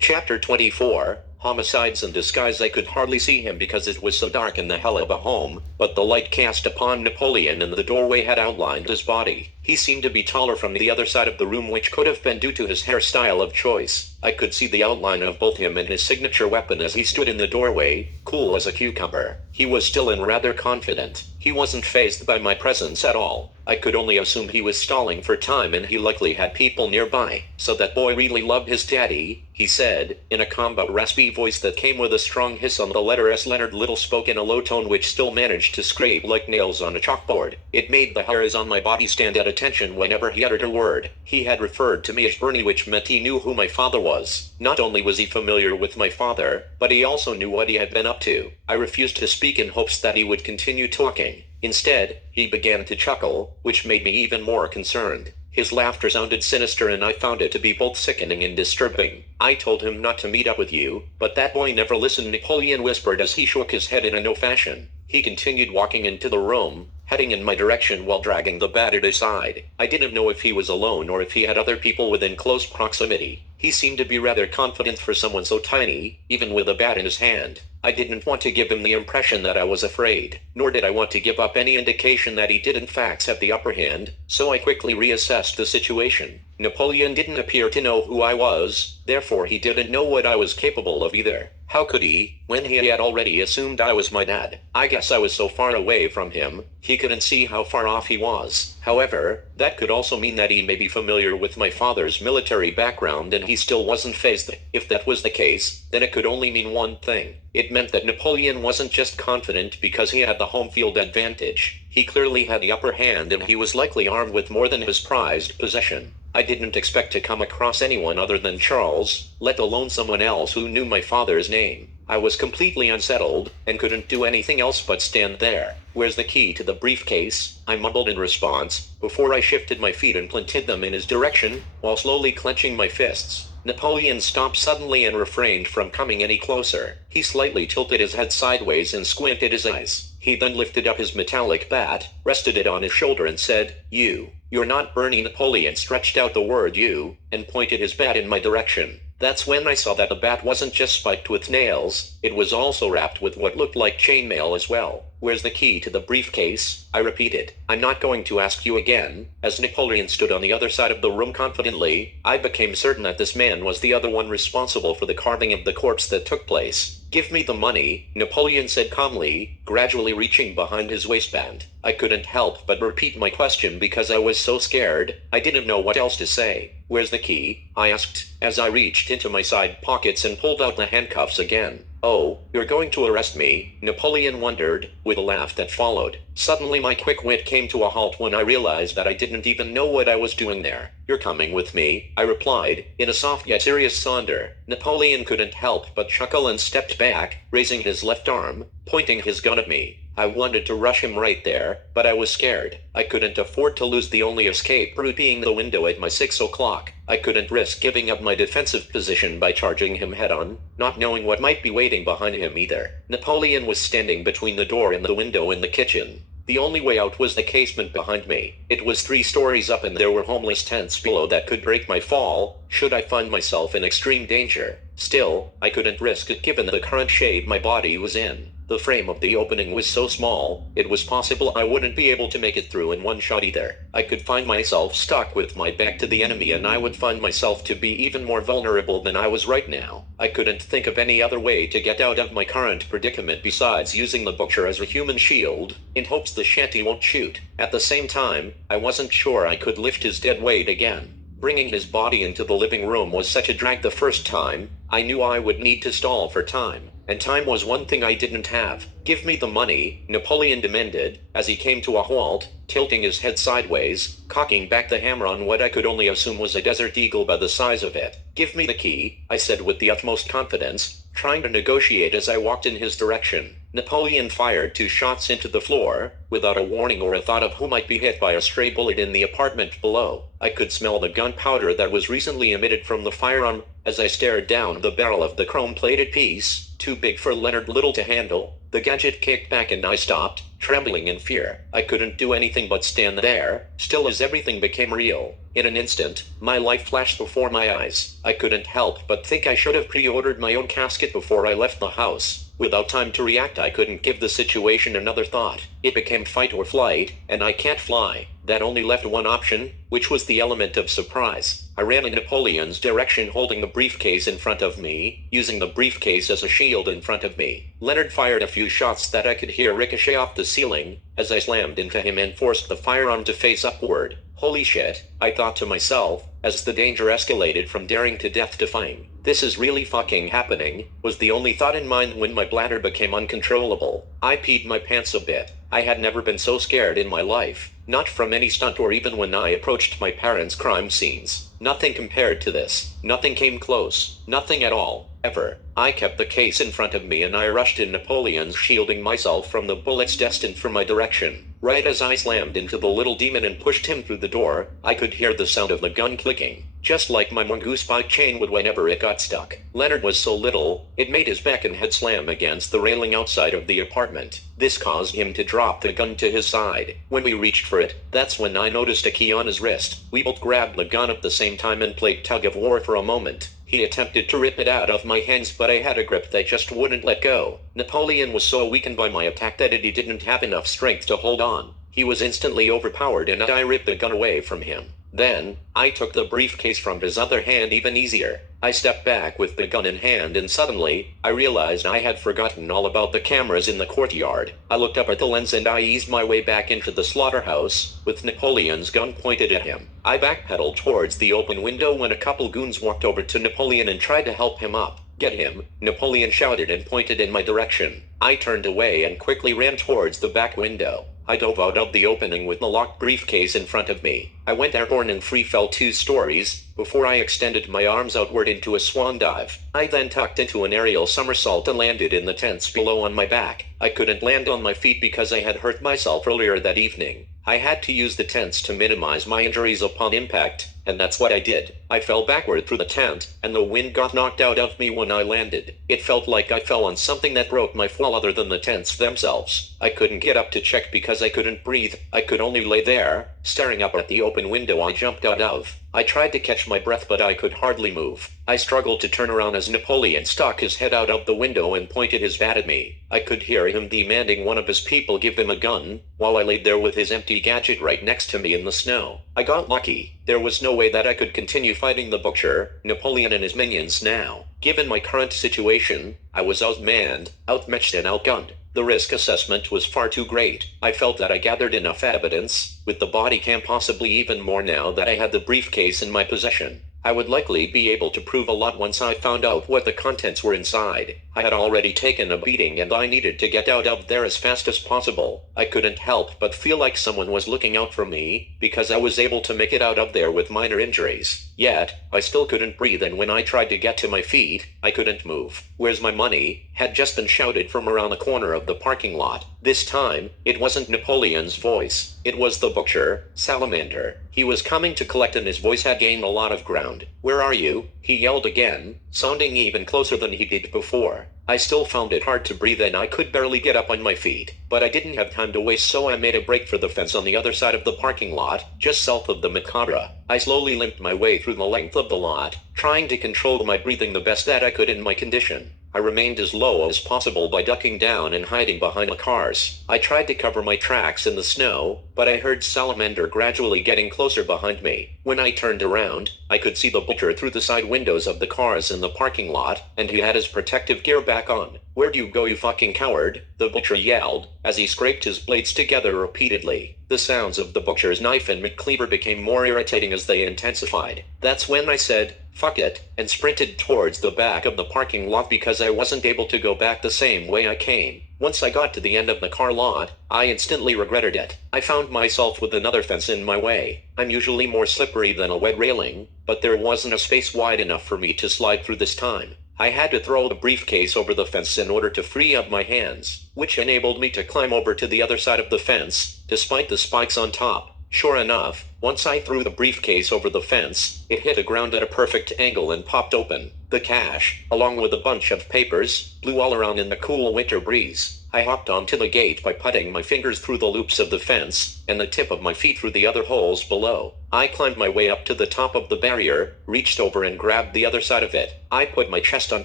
Chapter 24, Homicides in Disguise. I could hardly see him because it was so dark in the hell of a home, but the light cast upon Napoleon in the doorway had outlined his body. He seemed to be taller from the other side of the room, which could have been due to his hairstyle of choice. I could see the outline of both him and his signature weapon as he stood in the doorway, cool as a cucumber. He was still and rather confident. He wasn't fazed by my presence at all. I could only assume he was stalling for time, and he likely had people nearby. "So that boy really loved his daddy," he said, in a calm but raspy voice that came with a strong hiss on the letter S. Leonard Little spoke in a low tone which still managed to scrape like nails on a chalkboard. It made the hairs on my body stand at attention whenever he uttered a word. He had referred to me as Bernie, which meant he knew who my father was. Not only was he familiar with my father, but he also knew what he had been up to. I refused to speak in hopes that he would continue talking. Instead, he began to chuckle, which made me even more concerned. His laughter sounded sinister, and I found it to be both sickening and disturbing. "I told him not to meet up with you, but that boy never listened," Napoleon whispered as he shook his head in a no fashion. He continued walking into the room, heading in my direction while dragging the bat at his side. I didn't know if he was alone or if he had other people within close proximity. He seemed to be rather confident for someone so tiny, even with a bat in his hand. I didn't want to give him the impression that I was afraid, nor did I want to give up any indication that he did in fact have the upper hand, so I quickly reassessed the situation. Napoleon didn't appear to know who I was, therefore he didn't know what I was capable of either. How could he, when he had already assumed I was my dad? I guess I was so far away from him, he couldn't see how far off he was. However, that could also mean that he may be familiar with my father's military background and he still wasn't fazed. If that was the case, then it could only mean one thing. It meant that Napoleon wasn't just confident because he had the home field advantage. He clearly had the upper hand, and he was likely armed with more than his prized possession. I didn't expect to come across anyone other than Charles, let alone someone else who knew my father's name. I was completely unsettled, and couldn't do anything else but stand there. "Where's the key to the briefcase?" I mumbled in response, before I shifted my feet and planted them in his direction, while slowly clenching my fists. Napoleon stopped suddenly and refrained from coming any closer. He slightly tilted his head sideways and squinted his eyes. He then lifted up his metallic bat, rested it on his shoulder and said, You're not Bernie." Napoleon stretched out the word "you," and pointed his bat in my direction. That's when I saw that the bat wasn't just spiked with nails, it was also wrapped with what looked like chainmail as well. "Where's the key to the briefcase?" I repeated. "I'm not going to ask you again." As Napoleon stood on the other side of the room confidently, I became certain that this man was the other one responsible for the carving of the corpse that took place. "Give me the money," Napoleon said calmly, gradually reaching behind his waistband. I couldn't help but repeat my question because I was so scared, I didn't know what else to say. "Where's the key?" I asked, as I reached into my side pockets and pulled out the handcuffs again. "Oh, you're going to arrest me?" Napoleon wondered, with a laugh that followed. Suddenly my quick wit came to a halt when I realized that I didn't even know what I was doing there. "You're coming with me," I replied, in a soft yet serious sonder. Napoleon couldn't help but chuckle and stepped back, raising his left arm, pointing his gun at me. I wanted to rush him right there, but I was scared. I couldn't afford to lose the only escape route being the window at my 6 o'clock. I couldn't risk giving up my defensive position by charging him head-on, not knowing what might be waiting behind him either. Napoleon was standing between the door and the window in the kitchen. The only way out was the casement behind me. It was 3 stories up, and there were homeless tents below that could break my fall, should I find myself in extreme danger. Still, I couldn't risk it given the current shape my body was in. The frame of the opening was so small, it was possible I wouldn't be able to make it through in one shot either. I could find myself stuck with my back to the enemy, and I would find myself to be even more vulnerable than I was right now. I couldn't think of any other way to get out of my current predicament besides using the butcher as a human shield, in hopes the shanty won't shoot. At the same time, I wasn't sure I could lift his dead weight again. Bringing his body into the living room was such a drag the first time. I knew I would need to stall for time, and time was one thing I didn't have. "Give me the money," Napoleon demanded, as he came to a halt, tilting his head sideways, cocking back the hammer on what I could only assume was a desert eagle by the size of it. "Give me the key," I said with the utmost confidence, trying to negotiate as I walked in his direction. Napoleon fired 2 shots into the floor, without a warning or a thought of who might be hit by a stray bullet in the apartment below. I could smell the gunpowder that was recently emitted from the firearm, as I stared down the barrel of the chrome-plated piece, too big for Leonard Little to handle. The gadget kicked back and I stopped, trembling in fear. I couldn't do anything but stand there, still as everything became real. In an instant, my life flashed before my eyes. I couldn't help but think I should have pre-ordered my own casket before I left the house. Without time to react, I couldn't give the situation another thought. It became fight or flight, and I can't fly. That only left one option, which was the element of surprise. I ran in Napoleon's direction holding the briefcase in front of me, using the briefcase as a shield in front of me. Leonard fired a few shots that I could hear ricochet off the ceiling, as I slammed into him and forced the firearm to face upward. Holy shit, I thought to myself, as the danger escalated from daring to death-defying. This is really fucking happening, was the only thought in mind when my bladder became uncontrollable. I peed my pants a bit. I had never been so scared in my life, not from any stunt or even when I approached my parents' crime scenes. Nothing compared to this. Nothing came close. Nothing at all. Ever. I kept the case in front of me and I rushed in Napoleon's, shielding myself from the bullets destined for my direction. Right as I slammed into the little demon and pushed him through the door, I could hear the sound of the gun clicking, just like my mongoose spike chain would whenever it got stuck. Leonard was so little, it made his back and head slam against the railing outside of the apartment. This caused him to drop the gun to his side. When we reached for it, that's when I noticed a key on his wrist. We both grabbed the gun at the same time and played tug of war for a moment. He attempted to rip it out of my hands, but I had a grip that just wouldn't let go. Napoleon was so weakened by my attack that he didn't have enough strength to hold on. He was instantly overpowered and I ripped the gun away from him. Then, I took the briefcase from his other hand even easier. I stepped back with the gun in hand and suddenly, I realized I had forgotten all about the cameras in the courtyard. I looked up at the lens and I eased my way back into the slaughterhouse, with Napoleon's gun pointed at him. I backpedaled towards the open window when a couple goons walked over to Napoleon and tried to help him up. "Get him," Napoleon shouted and pointed in my direction. I turned away and quickly ran towards the back window. I dove out of the opening with the locked briefcase in front of me. I went airborne and free fell 2 stories, before I extended my arms outward into a swan dive. I then tucked into an aerial somersault and landed in the tents below on my back. I couldn't land on my feet because I had hurt myself earlier that evening. I had to use the tents to minimize my injuries upon impact, and that's what I did. I fell backward through the tent, and the wind got knocked out of me when I landed. It felt like I fell on something that broke my fall other than the tents themselves. I couldn't get up to check because I couldn't breathe. I could only lay there, staring up at the open window I jumped out of. I tried to catch my breath but I could hardly move. I struggled to turn around as Napoleon stuck his head out of the window and pointed his bat at me. I could hear him demanding one of his people give him a gun, while I laid there with his empty gadget right next to me in the snow. I got lucky. There was no way that I could continue fighting the butcher, Napoleon and his minions now. Given my current situation, I was outmanned, outmatched and outgunned. The risk assessment was far too great. I felt that I gathered enough evidence, with the body cam possibly even more now that I had the briefcase in my possession. I would likely be able to prove a lot once I found out what the contents were inside. I had already taken a beating and I needed to get out of there as fast as possible. I couldn't help but feel like someone was looking out for me, because I was able to make it out of there with minor injuries. Yet, I still couldn't breathe, and when I tried to get to my feet, I couldn't move. "Where's my money?" had just been shouted from around the corner of the parking lot. This time, it wasn't Napoleon's voice. It was the butcher, Salamander. He was coming to collect and his voice had gained a lot of ground. "Where are you?" he yelled again, sounding even closer than he did before. I still found it hard to breathe and I could barely get up on my feet, but I didn't have time to waste, so I made a break for the fence on the other side of the parking lot, just south of the Macabre. I slowly limped my way through the length of the lot, trying to control my breathing the best that I could in my condition. I remained as low as possible by ducking down and hiding behind the cars. I tried to cover my tracks in the snow, but I heard Salamander gradually getting closer behind me. When I turned around, I could see the butcher through the side windows of the cars in the parking lot, and he had his protective gear back on. "Where'd you go, you fucking coward?" the butcher yelled, as he scraped his blades together repeatedly. The sounds of the butcher's knife and meat cleaver became more irritating as they intensified. That's when I said, "Fuck it," and sprinted towards the back of the parking lot because I wasn't able to go back the same way I came. Once I got to the end of the car lot, I instantly regretted it. I found myself with another fence in my way. I'm usually more slippery than a wet railing, but there wasn't a space wide enough for me to slide through this time. I had to throw the briefcase over the fence in order to free up my hands, which enabled me to climb over to the other side of the fence, despite the spikes on top. Sure enough, once I threw the briefcase over the fence, it hit the ground at a perfect angle and popped open. The cash, along with a bunch of papers, blew all around in the cool winter breeze. I hopped onto the gate by putting my fingers through the loops of the fence, and the tip of my feet through the other holes below. I climbed my way up to the top of the barrier, reached over and grabbed the other side of it. I put my chest on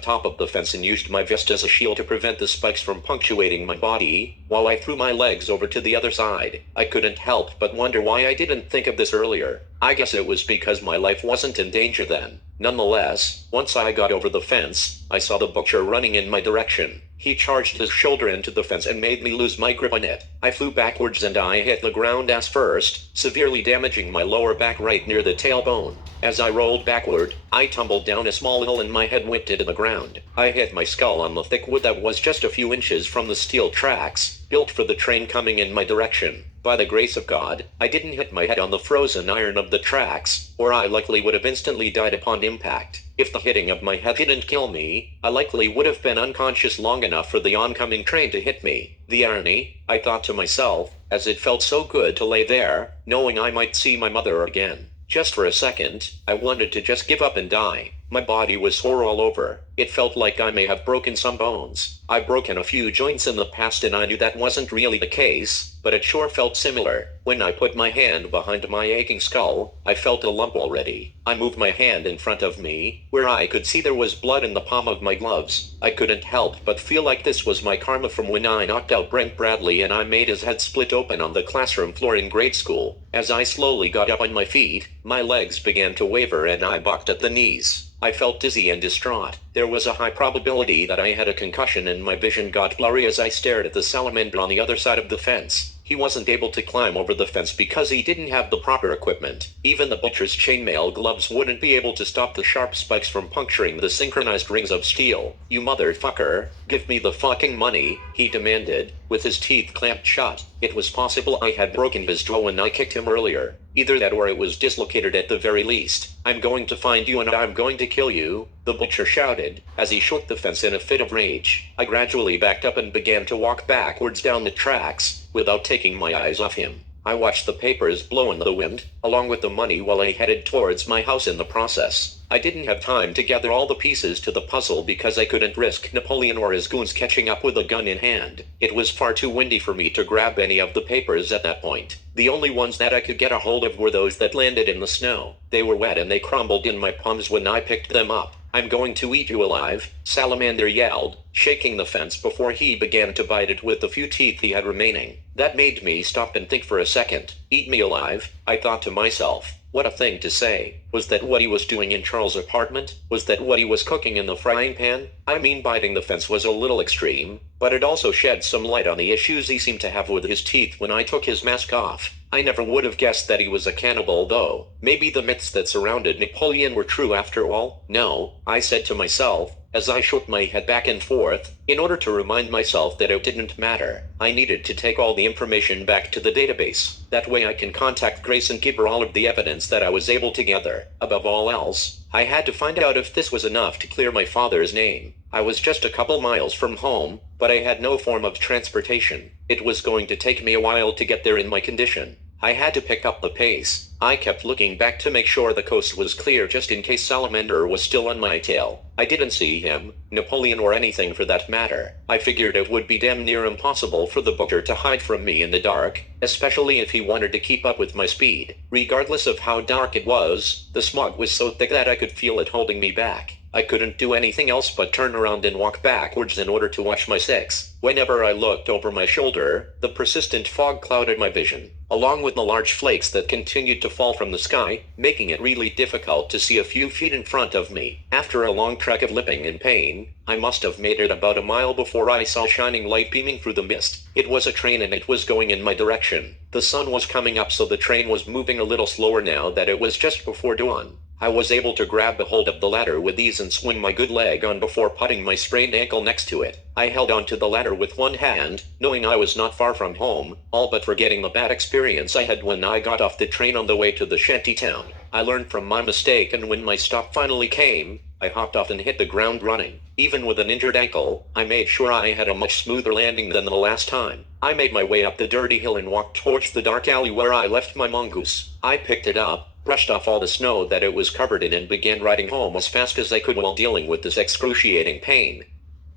top of the fence and used my vest as a shield to prevent the spikes from punctuating my body, while I threw my legs over to the other side. I couldn't help but wonder why I didn't think of this earlier. I guess it was because my life wasn't in danger then. Nonetheless, once I got over the fence, I saw the butcher running in my direction. He charged his shoulder into the fence and made me lose my grip on it. I flew backwards and I hit the ground ass first, severely damaging my lower back right near the tailbone. As I rolled backward, I tumbled down a small hill and my head went into the ground. I hit my skull on the thick wood that was just a few inches from the steel tracks, built for the train coming in my direction. By the grace of God, I didn't hit my head on the frozen iron of the tracks, or I likely would have instantly died upon impact. If the hitting of my head didn't kill me, I likely would have been unconscious long enough for the oncoming train to hit me. The irony, I thought to myself, as it felt so good to lay there, knowing I might see my mother again. Just for a second, I wanted to just give up and die. My body was sore all over. It felt like I may have broken some bones. I've broken a few joints in the past and I knew that wasn't really the case, but it sure felt similar. When I put my hand behind my aching skull, I felt a lump already. I moved my hand in front of me, where I could see there was blood in the palm of my gloves. I couldn't help but feel like this was my karma from when I knocked out Brent Bradley and I made his head split open on the classroom floor in grade school. As I slowly got up on my feet, my legs began to waver and I bucked at the knees. I felt dizzy and distraught. There was a high probability that I had a concussion and my vision got blurry as I stared at the salamander on the other side of the fence. He wasn't able to climb over the fence because he didn't have the proper equipment. Even the butcher's chainmail gloves wouldn't be able to stop the sharp spikes from puncturing the synchronized rings of steel. "You motherfucker, give me the fucking money," he demanded, with his teeth clamped shut. It was possible I had broken his jaw when I kicked him earlier. Either that or it was dislocated at the very least. "I'm going to find you and I'm going to kill you," the butcher shouted, as he shook the fence in a fit of rage. I gradually backed up and began to walk backwards down the tracks, without taking my eyes off him. I watched the papers blow in the wind, along with the money while I headed towards my house in the process. I didn't have time to gather all the pieces to the puzzle because I couldn't risk Napoleon or his goons catching up with a gun in hand. It was far too windy for me to grab any of the papers at that point. The only ones that I could get a hold of were those that landed in the snow. They were wet and they crumbled in my palms when I picked them up. "I'm going to eat you alive," Salamander yelled, shaking the fence before he began to bite it with the few teeth he had remaining. That made me stop and think for a second. Eat me alive, I thought to myself. What a thing to say. Was that what he was doing in Charles' apartment? Was that what he was cooking in the frying pan? I mean, biting the fence was a little extreme, but it also shed some light on the issues he seemed to have with his teeth when I took his mask off. I never would have guessed that he was a cannibal though. Maybe the myths that surrounded Napoleon were true after all? No, I said to myself, as I shook my head back and forth, in order to remind myself that it didn't matter. I needed to take all the information back to the database. That way I can contact Grace and give her all of the evidence that I was able to gather. Above all else, I had to find out if this was enough to clear my father's name. I was just a couple miles from home, but I had no form of transportation. It was going to take me a while to get there in my condition. I had to pick up the pace. I kept looking back to make sure the coast was clear just in case Salamander was still on my tail. I didn't see him, Napoleon or anything for that matter. I figured it would be damn near impossible for the butcher to hide from me in the dark, especially if he wanted to keep up with my speed. Regardless of how dark it was, the smog was so thick that I could feel it holding me back. I couldn't do anything else but turn around and walk backwards in order to watch my six. Whenever I looked over my shoulder, the persistent fog clouded my vision, along with the large flakes that continued to fall from the sky, making it really difficult to see a few feet in front of me. After a long trek of limping and pain, I must have made it about a mile before I saw shining light beaming through the mist. It was a train and it was going in my direction. The sun was coming up, so the train was moving a little slower now that it was just before dawn. I was able to grab a hold of the ladder with ease and swing my good leg on before putting my sprained ankle next to it. I held onto the ladder with one hand, knowing I was not far from home, all but forgetting the bad experience I had when I got off the train on the way to the shanty town. I learned from my mistake, and when my stop finally came, I hopped off and hit the ground running. Even with an injured ankle, I made sure I had a much smoother landing than the last time. I made my way up the dirty hill and walked towards the dark alley where I left my mongoose. I picked it up, brushed off all the snow that it was covered in, and began riding home as fast as I could while dealing with this excruciating pain.